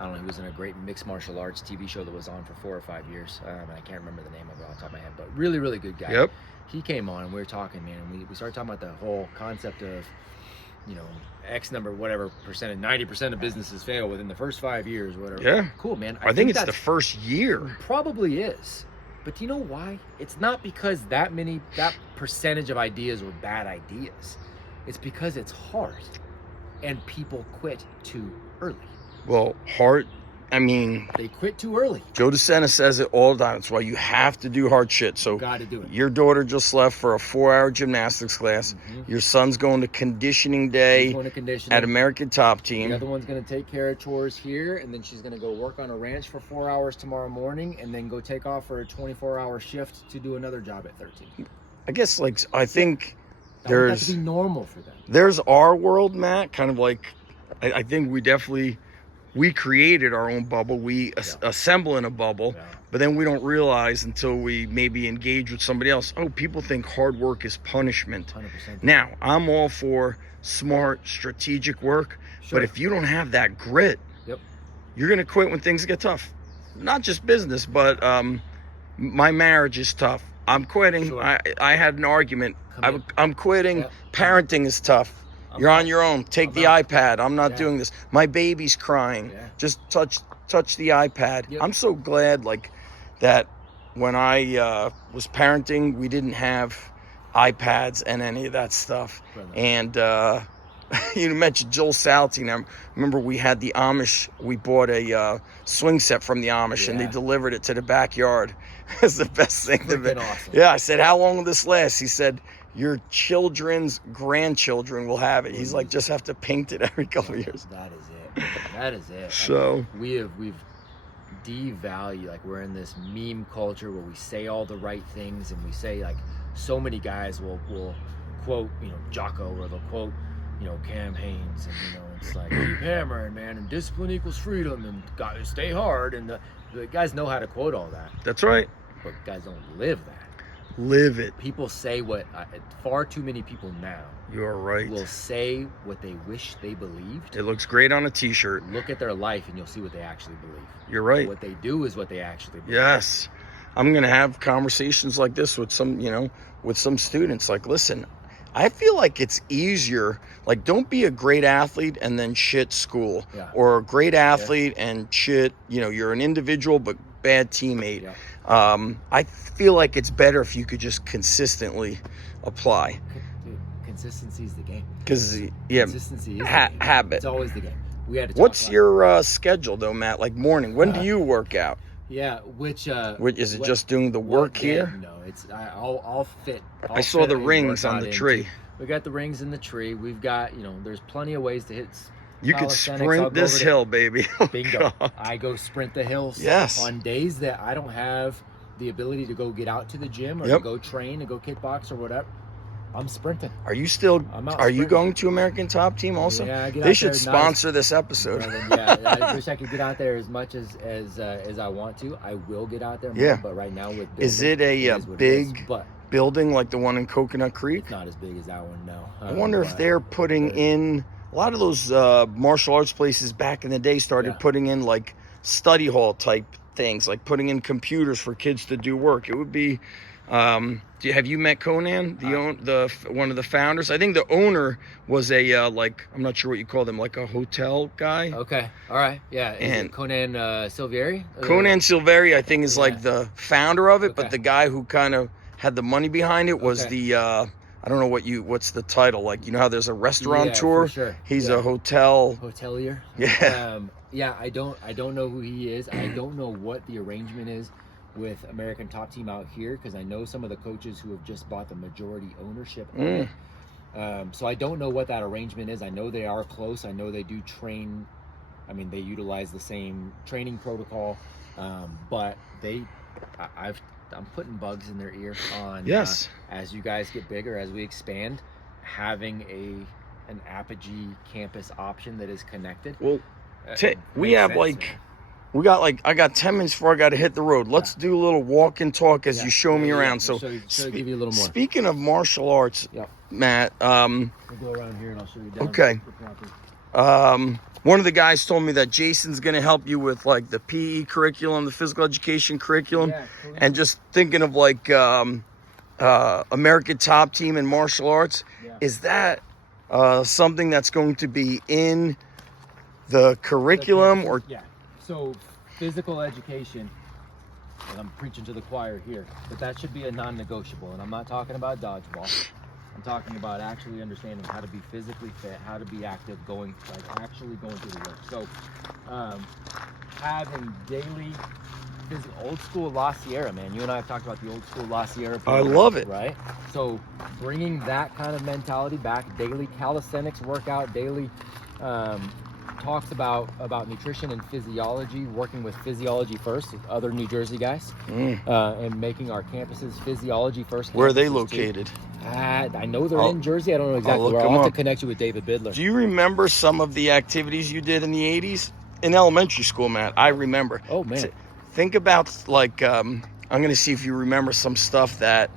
I don't know, he was in a great mixed martial arts TV show that was on for 4 or 5 years. I can't remember the name of it off the top of my head, but really, really good guy. Yep. He came on and we were talking, man, and we started talking about the whole concept of, you know, X number, whatever percentage, 90% of businesses fail within the first 5 years, whatever. Yeah. Cool, man. I think it's the first year. Probably is. But do you know why? It's not because that percentage of ideas were bad ideas. It's because it's hard and people quit too early. Well, they quit too early. Joe DeSena says it all the time. That's why you have to do hard shit. So got to do it. Your daughter just left for a 4-hour gymnastics class. Your son's going to conditioning day at American Top Team. The other one's going to take care of chores here, and then she's going to go work on a ranch for 4 hours tomorrow morning, and then go take off for a 24-hour shift to do another job at 13. I guess, I think that has to be normal for them. There's our world, Matt, kind of like, I think we created our own bubble. We assemble in a bubble, but then we don't realize until we maybe engage with somebody else. Oh, people think hard work is punishment. 100%. Now, I'm all for smart, strategic work, but if you don't have that grit, you're going to quit when things get tough. Not just business, but my marriage is tough. I'm quitting. I had an argument. I'm quitting. Parenting is tough. You're on your own. Take the iPad. I'm not doing this. My baby's crying. Just touch the iPad. I'm so glad that when I was parenting, we didn't have iPads and any of that stuff. And you mentioned Joel Salatin. I remember we had the Amish. We bought a swing set from the Amish, and they delivered it to the backyard. It's the best thing to be. Awesome. Yeah, I said, how long will this last? He said, your children's grandchildren will have it. He's like, just have to paint it every couple of years. That is it. That is it. So we've devalued, we're in this meme culture where we say all the right things, and we say so many guys will quote, Jocko, or they'll quote, Cam Hanes, and it's like, keep hammering, man, and discipline equals freedom, and gotta stay hard, and the guys know how to quote all that. That's right. But guys don't live that. Live it. People say far too many people now. You're right. Will say what they wish they believed. It looks great on a t-shirt. Look at their life and you'll see what they actually believe. You're right. What they do is what they actually believe. Yes. I'm going to have conversations like this with some students. Listen, I feel like it's easier. Don't be a great athlete and then shit school. Yeah. Or a great athlete and shit, you're an individual but bad teammate. Yeah. I feel like it's better if you could just consistently apply. Dude, consistency is the game. Because, consistency is the game. Habit. It's always the game. We had to talk What's about your schedule, though, Matt? Morning. When do you work out? Yeah, which is it just doing the work here? No, it's I'll fit. I saw the rings on the tree. We got the rings in the tree. We've got, there's plenty of ways to hit. You could sprint this hill, baby. Oh, bingo. God. I go sprint the hills. Yes. On days that I don't have the ability to go get out to the gym or to go train and go kickbox or whatever, I'm sprinting. Are you going to American Top Team also? Yeah, I get they out should there sponsor this episode. I wish I could get out there as much as I want to. I will get out there more, but right now with building, is it a big building like the one in Coconut Creek? It's not as big as that one, no. I wonder if they're putting in a lot of those martial arts places back in the day started putting in study hall type things, putting in computers for kids to do work. It would be have you met Conan, the one of the founders? I think the owner was a I'm not sure what you call them, a hotel guy. Okay, all right, yeah. Is it Conan Silvieri? Conan Silvieri, I think, is the founder of it, but the guy who kind of had the money behind it was the I don't know what's the title, how there's a restaurateur. For sure. He's a hotelier. Yeah. I don't know who he is. I don't know what the arrangement is with American Top Team out here, because I know some of the coaches who have just bought the majority ownership of it. So I don't know what that arrangement is. I know they are close. I know they do train. I mean, they utilize the same training protocol, but I'm putting bugs in their ear on as you guys get bigger, as we expand, having an APOGEE campus option that is connected. Well, we have I got 10 minutes before I got to hit the road. Let's do a little walk and talk as you show me around. So give you a little more. Speaking of martial arts, Matt. We'll go around here and I'll show you down okay. the property. One of the guys told me that Jason's going to help you with like the PE curriculum, the physical education curriculum, and just thinking of like American Top Team in martial arts. Yeah. Is that something that's going to be in the curriculum or? Yeah. So physical education, and I'm preaching to the choir here, but that should be a non-negotiable. And I'm not talking about dodgeball. I'm talking about actually understanding how to be physically fit, how to be active, actually going through the work. So having daily old school La Sierra, man. You and I have talked about the old school La Sierra program, I love it. Right? So bringing that kind of mentality back, daily calisthenics workout, daily talks about nutrition and physiology, working with physiology first with other New Jersey guys, and making our campuses physiology first. Where are they located? I know they're in Jersey. I don't know exactly where. I'll have to connect you with David Bidler. Do you remember some of the activities you did in the 80s? In elementary school, Matt, I remember. Oh, man. Think about, like, I'm going to see if you remember some stuff that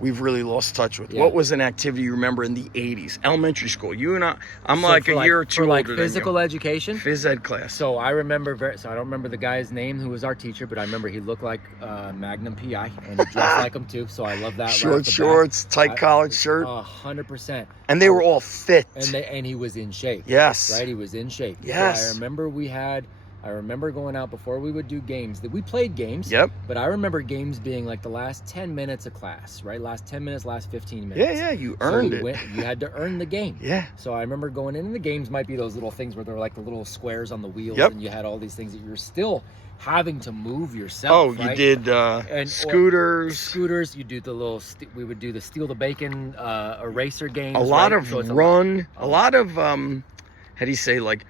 we've really lost touch with. Yeah. What was an activity you remember in the 80s? Elementary school. You and I'm so like a year or two older like physical education? Phys ed class. So I remember, so I don't remember the guy's name who was our teacher, but I remember he looked like Magnum PI, and he dressed like him too, so I love that. Short shorts, tight collared shirt. 100%. And they were all fit. And he was in shape. Yes. Right? He was in shape. Yes. So I remember going out before we would do games. We played games. Yep. But I remember games being like the last 10 minutes of class, right? Last 10 minutes, last 15 minutes. Yeah, you earned it. You had to earn the game. Yeah. So I remember going in, and the games might be those little things where they're like the little squares on the wheels, and you had all these things that you're still having to move yourself. Oh, right? You did scooters. Scooters. You do the little. We would do the steal the bacon eraser games. A lot of run. A lot of how do you say, like,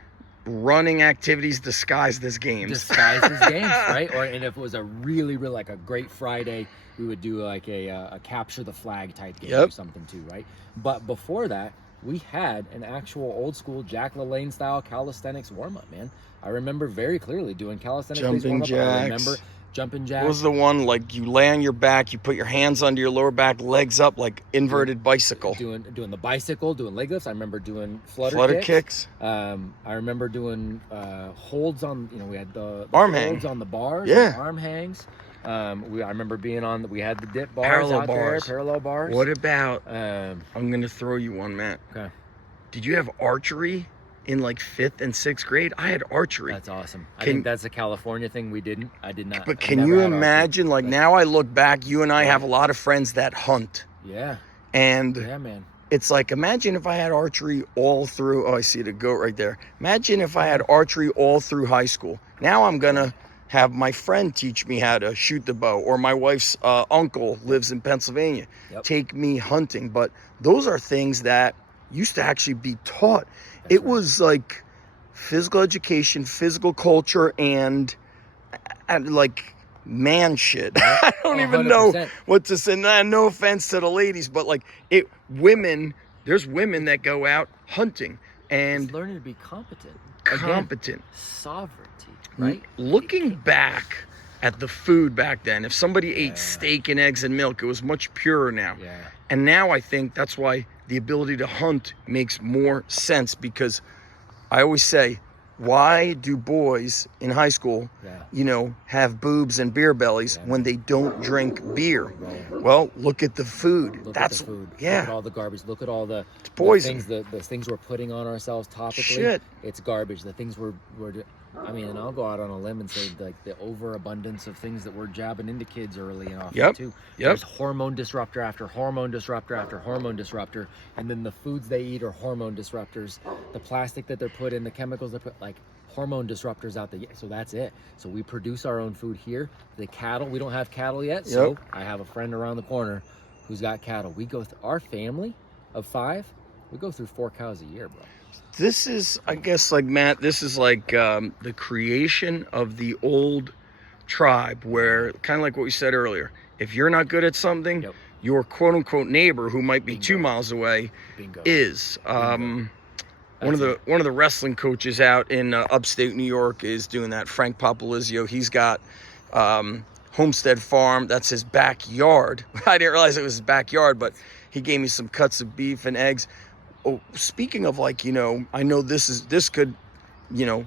running activities disguised as games. Right? And if it was a really like a great Friday, we would do like a capture the flag type game or something too, right? But before that, we had an actual old school Jack LaLanne style calisthenics warm up, man. I remember very clearly doing calisthenics jumping jacks. I remember jumping jacks. What was the one, like, you lay on your back, you put your hands under your lower back, legs up, like inverted bicycle? Doing the bicycle, doing leg lifts. I remember doing flutter kicks. I remember doing holds on. We had the arm holds hang on the bars. Yeah. Arm hangs. I remember being on. We had the dip bars parallel bars. What about? I'm gonna throw you one, Matt. Okay. Did you have archery in like 5th and 6th grade? I had archery. That's awesome. I think that's a California thing. I did not. But can you imagine, like, now I look back, you and I have a lot of friends that hunt. Yeah. And yeah, man. It's like, imagine if I had archery all through, I see the goat right there. Imagine if I had archery all through high school. Now I'm going to have my friend teach me how to shoot the bow, or my wife's uncle lives in Pennsylvania. Take me hunting. But those are things that used to actually be taught. It was like physical education, physical culture, and like man shit. I don't even know what to say. No offense to the ladies, but like there's women that go out hunting and it's learning to be competent. Again, sovereignty, right? Looking back at the food back then, if somebody ate steak and eggs and milk, it was much purer now. Yeah. And now I think that's why the ability to hunt makes more sense, because I always say, why do boys in high school, have boobs and beer bellies when they don't drink beer? Right. Well, look at the food. That's the food. Yeah. Look at all the garbage. Look at all the things, the things we're putting on ourselves topically. Shit. It's garbage. The things we're and I'll go out on a limb and say, like, the overabundance of things that we're jabbing into kids early and often too. There's hormone disruptor after hormone disruptor after hormone disruptor, and then the foods they eat are hormone disruptors. The plastic that they're put in, the chemicals they put, like, hormone disruptors out there. So that's it. So we produce our own food here. The cattle, we don't have cattle yet. So I have a friend around the corner who's got cattle. We go through, our family of 5, we go through 4 cows a year, bro. This is, I guess, like, Matt, this is like the creation of the old tribe, where, kind of like what we said earlier, if you're not good at something, your quote-unquote neighbor, who might be 2 miles away, is. One of the wrestling coaches out in upstate New York is doing that. Frank Popolizio. He's got Homestead Farm. That's his backyard. I didn't realize it was his backyard, but he gave me some cuts of beef and eggs. Oh, speaking of, like, you know, I know this could, you know,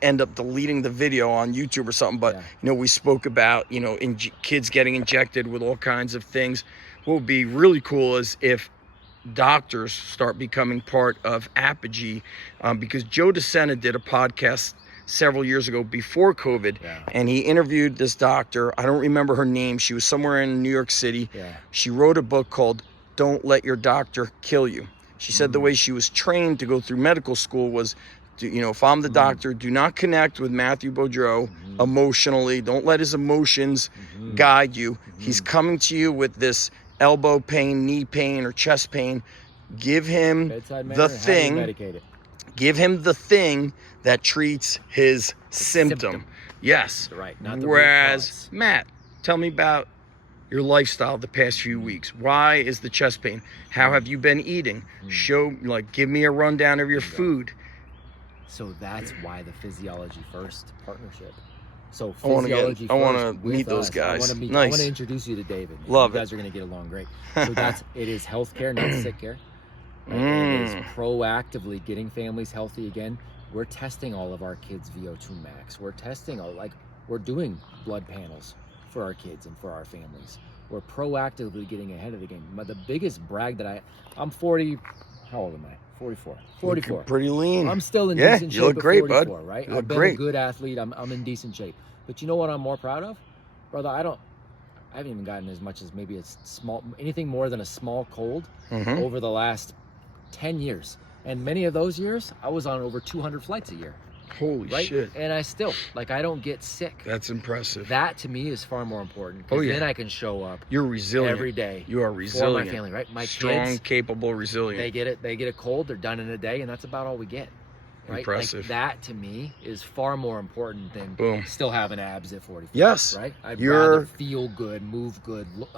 end up deleting the video on YouTube or something, but, you know, we spoke about, you know, kids getting injected with all kinds of things. What would be really cool is if doctors start becoming part of APOGEE, because Joe DeSena did a podcast several years ago before COVID, and he interviewed this doctor. I don't remember her name. She was somewhere in New York City. She wrote a book called Don't Let Your Doctor Kill You. She said the way she was trained to go through medical school was, you know, if I'm the doctor, do not connect with Matthew Beaudreau emotionally. Don't let his emotions guide you. He's coming to you with this elbow pain, knee pain, or chest pain. Give him the thing. Give him the thing that treats his symptom. Yes. Right. Not Whereas, Matt, tell me about your lifestyle the past few weeks. Why is the chest pain? How have you been eating? Give me a rundown of your food. So that's why the Physiology First partnership. So I want to meet those guys. I want to introduce you to David. Man. Love you guys are going to get along great. So it is healthcare, not sick care. It is proactively getting families healthy again. We're testing all of our kids VO2 max. We're testing we're doing blood panels for our kids and for our families. We're proactively getting ahead of the game. But the biggest brag that I'm 40. How old am I? 44. 44. Looking pretty lean. I'm still in decent shape. You look great, 44, bud. Right? You look I've been great. a good athlete. I'm in decent shape. But you know what I'm more proud of, brother? I haven't even gotten as much as maybe anything more than a small cold over the last 10 years. And many of those years, I was on over 200 flights a year. Holy shit. And I still, I don't get sick. That's impressive. That to me is far more important. Because then I can show up. You're resilient. Every day. You are resilient. For my family, right? My strong, kids, capable, resilient. They get a cold, they're done in a day, and that's about all we get. Right? Impressive. That to me is far more important than still having abs at 40. Yes. Right? I'd rather feel good, move good, look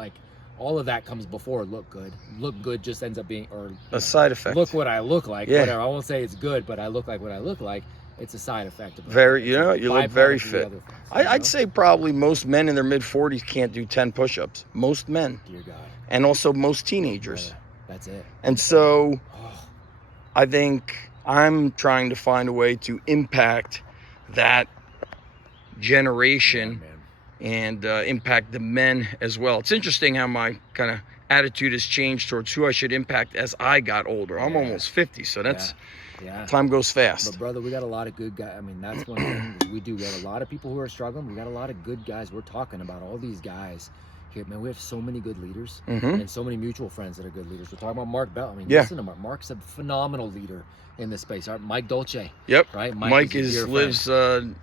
all of that comes before look good. Look good just ends up being a side effect. Look what I look like. Whatever. I won't say it's good, but I look like what I look like. It's a side effect of it. You look very fit. I'd say probably most men in their mid-40s can't do 10 push-ups. Most men. Dear God. And also most teenagers. Yeah, that's it. And so I think I'm trying to find a way to impact that generation and impact the men as well. It's interesting how my kind of attitude has changed towards who I should impact as I got older. I'm almost 50, so that's time goes fast. But brother, we got a lot of good guys. I mean, that's one thing we do. We have a lot of people who are struggling. We got a lot of good guys. We're talking about all these guys here, man. We have so many good leaders and so many mutual friends that are good leaders. We're talking about Mark Bell. I mean, listen to Mark. Mark's a phenomenal leader in this space. Mike Dolce. Right. Mike lives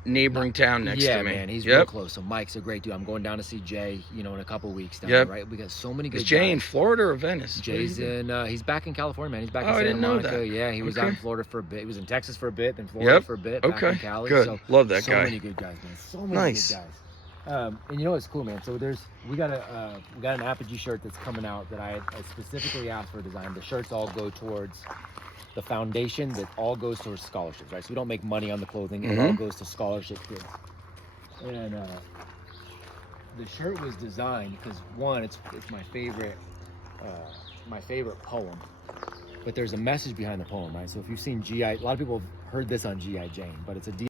neighboring town next to me. Yeah, man, he's real close. So Mike's a great dude. I'm going down to see Jay, in a couple weeks down there, right? We got so many good guys. Is Jay in Florida or Venice? Jay's he's back in California, man. He's back in Santa Monica. Yeah, he was out in Florida for a bit. He was in Texas for a bit, then Florida for a bit, back in Cali. Good. So, love that guy. So many good guys, man. So many good guys. And you know what's cool, man? So we got an APOGEE shirt that's coming out that I specifically asked for design. The shirts all go towards the foundation that all goes towards scholarships, right? So we don't make money on the clothing. It all goes to scholarship kids. And the shirt was designed because one, it's my favorite poem. But there's a message behind the poem, right? So if you've seen a lot of people have heard this on G.I. Jane, but it's a